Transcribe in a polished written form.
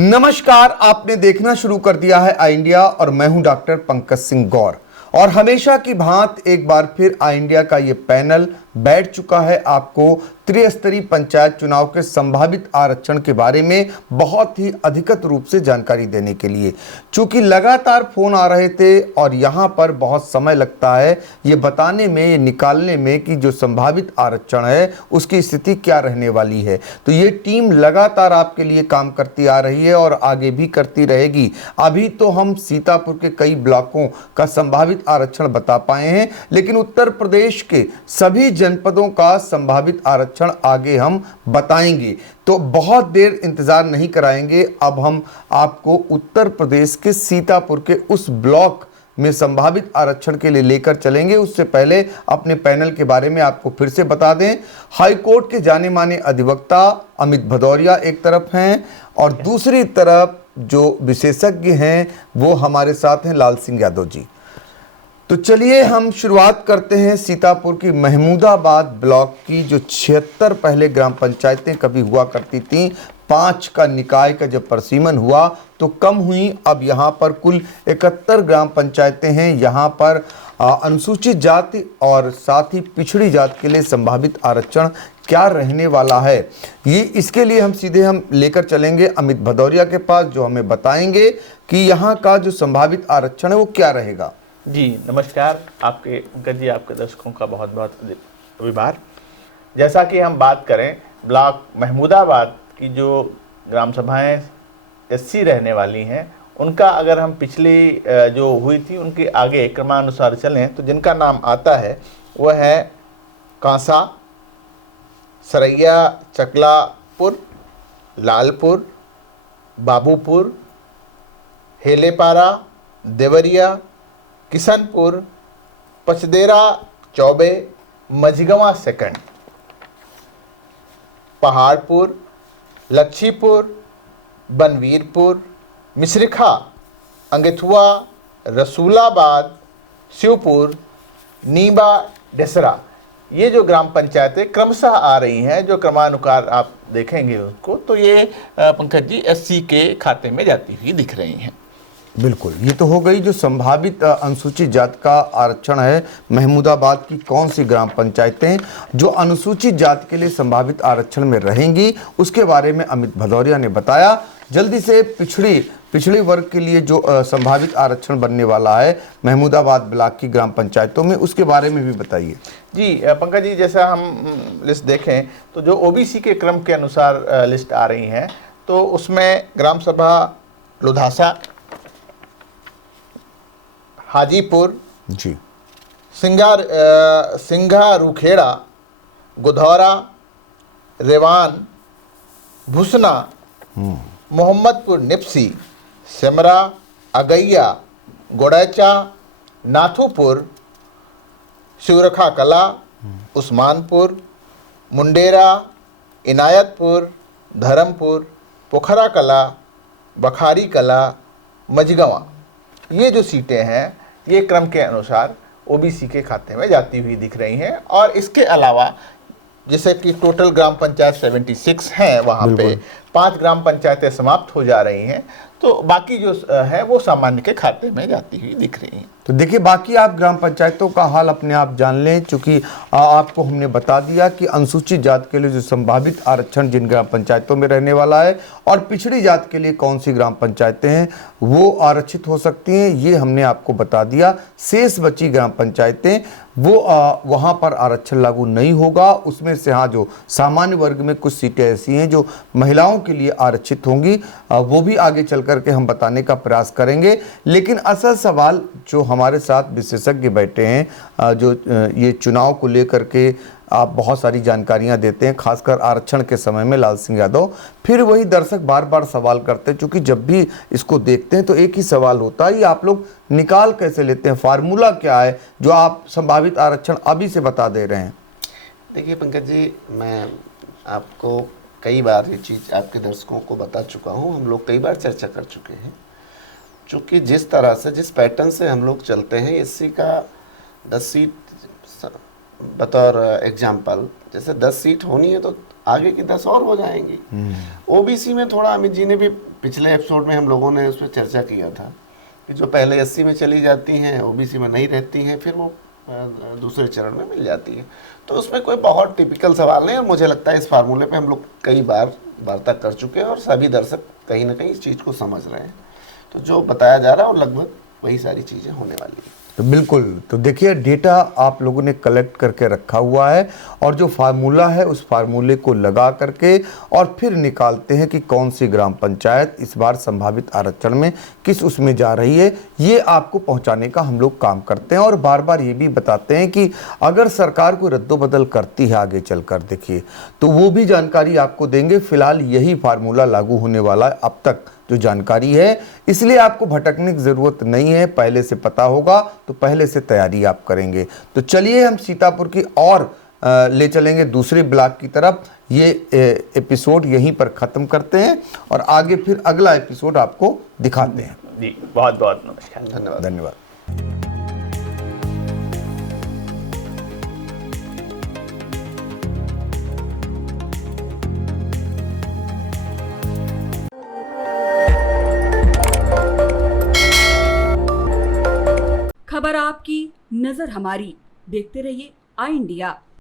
नमस्कार, आपने देखना शुरू कर दिया है आई इंडिया और मैं हूं डॉक्टर पंकज सिंह गौर। और हमेशा की भांति एक बार फिर आई इंडिया का ये पैनल बैठ चुका है आपको त्रिस्तरीय पंचायत चुनाव के संभावित आरक्षण के बारे में बहुत ही अधिकत रूप से जानकारी देने के लिए। चूंकि लगातार फोन आ रहे थे और यहाँ पर बहुत समय लगता है ये बताने में, ये निकालने में कि जो संभावित आरक्षण है उसकी स्थिति क्या रहने वाली है। तो ये टीम लगातार आपके लिए काम करती आ रही है और आगे भी करती रहेगी। अभी तो हम सीतापुर के कई ब्लॉकों का संभावित आरक्षण बता पाए हैं, लेकिन उत्तर प्रदेश के सभी जनपदों का संभावित आरक्षण आगे हम बताएंगे। तो बहुत देर इंतजार नहीं कराएंगे, अब हम आपको उत्तर प्रदेश के सीतापुर के उस ब्लॉक में संभावित आरक्षण के लिए लेकर चलेंगे। उससे पहले अपने पैनल के बारे में आपको फिर से बता दें। हाईकोर्ट के जाने माने अधिवक्ता अमित भदौरिया एक तरफ हैं और दूसरी तरफ जो विशेषज्ञ हैं वो हमारे साथ हैं लाल सिंह यादव जी। तो चलिए हम शुरुआत करते हैं सीतापुर की महमूदाबाद ब्लॉक की। जो 76 पहले ग्राम पंचायतें कभी हुआ करती थीं, 5 का निकाय का जब परिसीमन हुआ तो कम हुई। अब यहाँ पर कुल 71 ग्राम पंचायतें हैं। यहाँ पर अनुसूचित जाति और साथ ही पिछड़ी जाति के लिए संभावित आरक्षण क्या रहने वाला है, ये इसके लिए हम लेकर चलेंगे अमित भदौरिया के पास, जो हमें बताएंगे कि यहाँ का जो संभावित आरक्षण है वो क्या रहेगा। जी नमस्कार, आपके पंकज जी, आपके दर्शकों का बहुत बहुत अभिवादन। जैसा कि हम बात करें ब्लॉक महमूदाबाद की जो ग्राम सभाएं एससी रहने वाली हैं, उनका अगर हम पिछली जो हुई थी उनके आगे क्रमानुसार चलें तो जिनका नाम आता है वह है कांसा, सरैया, चकलापुर, लालपुर, बाबूपुर, हेलेपारा, देवरिया, किशनपुर, पचदेरा, चौबे, मझगवां सेकंड, पहाड़पुर, लच्छीपुर, बनवीरपुर, मिश्रिखा, अंगेथुआ, रसूलाबाद, शिवपुर, नीबा, डेसरा। ये जो ग्राम पंचायतें क्रमशः आ रही हैं, जो क्रमानुसार आप देखेंगे उसको, तो ये पंकज जी एससी के खाते में जाती हुई दिख रही हैं। बिल्कुल, ये तो हो गई जो संभावित अनुसूचित जाति का आरक्षण है। महमूदाबाद की कौन सी ग्राम पंचायतें जो अनुसूचित जाति के लिए संभावित आरक्षण में रहेंगी उसके बारे में अमित भदौरिया ने बताया। जल्दी से पिछड़ी वर्ग के लिए जो संभावित आरक्षण बनने वाला है महमूदाबाद ब्लॉक की ग्राम पंचायतों में, उसके बारे में भी बताइए। जी पंकज जी, जैसा हम लिस्ट देखें तो जो ओबीसी के क्रम के अनुसार लिस्ट आ रही हैं, तो उसमें ग्राम सभा लुधासा, हाजीपुर जी, सिंगारुखेड़ा, गुधौरा, रेवान, भुसना, मोहम्मदपुर निप्सी, सेमरा, अगैया, गोड़ैचा, नाथुपुर, शिवरखा कला, उस्मानपुर, मुंडेरा, इनायतपुर, धर्मपुर, पोखरा कला, बखारी कला, मझगवां। ये जो सीटें हैं ये क्रम के अनुसार ओबीसी के खाते में जाती हुई दिख रही हैं। और इसके अलावा जैसे कि टोटल ग्राम पंचायत 76 हैं, वहाँ पे 5 ग्राम पंचायतें समाप्त हो जा रही हैं, तो बाकी जो है वो सामान्य के खाते में जाती हुई दिख रही हैं। तो देखिए, बाकी आप ग्राम पंचायतों का हाल अपने आप जान लें, चूँकि आपको हमने बता दिया कि अनुसूचित जाति के लिए जो संभावित आरक्षण जिन ग्राम पंचायतों में रहने वाला है और पिछड़ी जाति के लिए कौन सी ग्राम पंचायतें हैं वो आरक्षित हो सकती हैं, ये हमने आपको बता दिया। शेष बची ग्राम पंचायतें वो वहाँ पर आरक्षण लागू नहीं होगा। उसमें से हाँ, जो सामान्य वर्ग में कुछ सीटें ऐसी हैं जो महिलाओं के लिए आरक्षित होंगी, वो भी आगे चल करके हम बताने का प्रयास करेंगे। लेकिन असल सवाल जो हमारे साथ विशेषज्ञ बैठे हैं, जो ये चुनाव को लेकर के आप बहुत सारी जानकारियां देते हैं, खासकर आरक्षण के समय में लाल सिंह यादव, फिर वही दर्शक बार बार सवाल करते हैं, क्योंकि जब भी इसको देखते हैं तो एक ही सवाल होता है, ये आप लोग निकाल कैसे लेते हैं, फार्मूला क्या है जो आप संभावित आरक्षण अभी से बता दे रहे हैं। देखिए पंकज जी, मैं आपको कई बार ये चीज़ आपके दर्शकों को बता चुका हूँ, हम लोग कई बार चर्चा कर चुके हैं। चूँकि जिस तरह से, जिस पैटर्न से हम लोग चलते हैं, एससी का 10 सीट बतौर एग्जाम्पल, जैसे 10 सीट होनी है तो आगे की 10 और हो जाएंगी। ओबीसी में थोड़ा अमित जी ने भी पिछले एपिसोड में हम लोगों ने उस पर चर्चा किया था कि जो पहले 80 में चली जाती हैं ओबीसी में नहीं रहती हैं, फिर वो दूसरे चरण में मिल जाती है। तो उसमें कोई बहुत टिपिकल सवाल नहीं, और मुझे लगता है इस फार्मूले पे हम लोग कई बार वार्ता कर चुके हैं और सभी दर्शक कहीं ना कहीं इस चीज़ को समझ रहे हैं। तो जो बताया जा रहा है और लगभग वही सारी चीज़ें होने वाली हैं। तो बिल्कुल, तो देखिए डेटा आप लोगों ने कलेक्ट करके रखा हुआ है और जो फार्मूला है उस फार्मूले को लगा करके और फिर निकालते हैं कि कौन सी ग्राम पंचायत इस बार संभावित आरक्षण में किस उसमें जा रही है, ये आपको पहुंचाने का हम लोग काम करते हैं। और बार बार ये भी बताते हैं कि अगर सरकार कोई रद्दोबदल करती है आगे चलकर, देखिए तो वो भी जानकारी आपको देंगे। फिलहाल यही फार्मूला लागू होने वाला है अब तक जो जानकारी है, इसलिए आपको भटकने की जरूरत नहीं है। पहले से पता होगा तो पहले से तैयारी आप करेंगे। तो चलिए हम सीतापुर की और ले चलेंगे दूसरे ब्लॉक की तरफ। ये एपिसोड यहीं पर ख़त्म करते हैं और आगे फिर अगला एपिसोड आपको दिखाते हैं। जी बहुत बहुत नमस्कार। धन्यवाद। धन्यवाद। खबर आपकी, नजर हमारी। देखते रहिए आई इंडिया।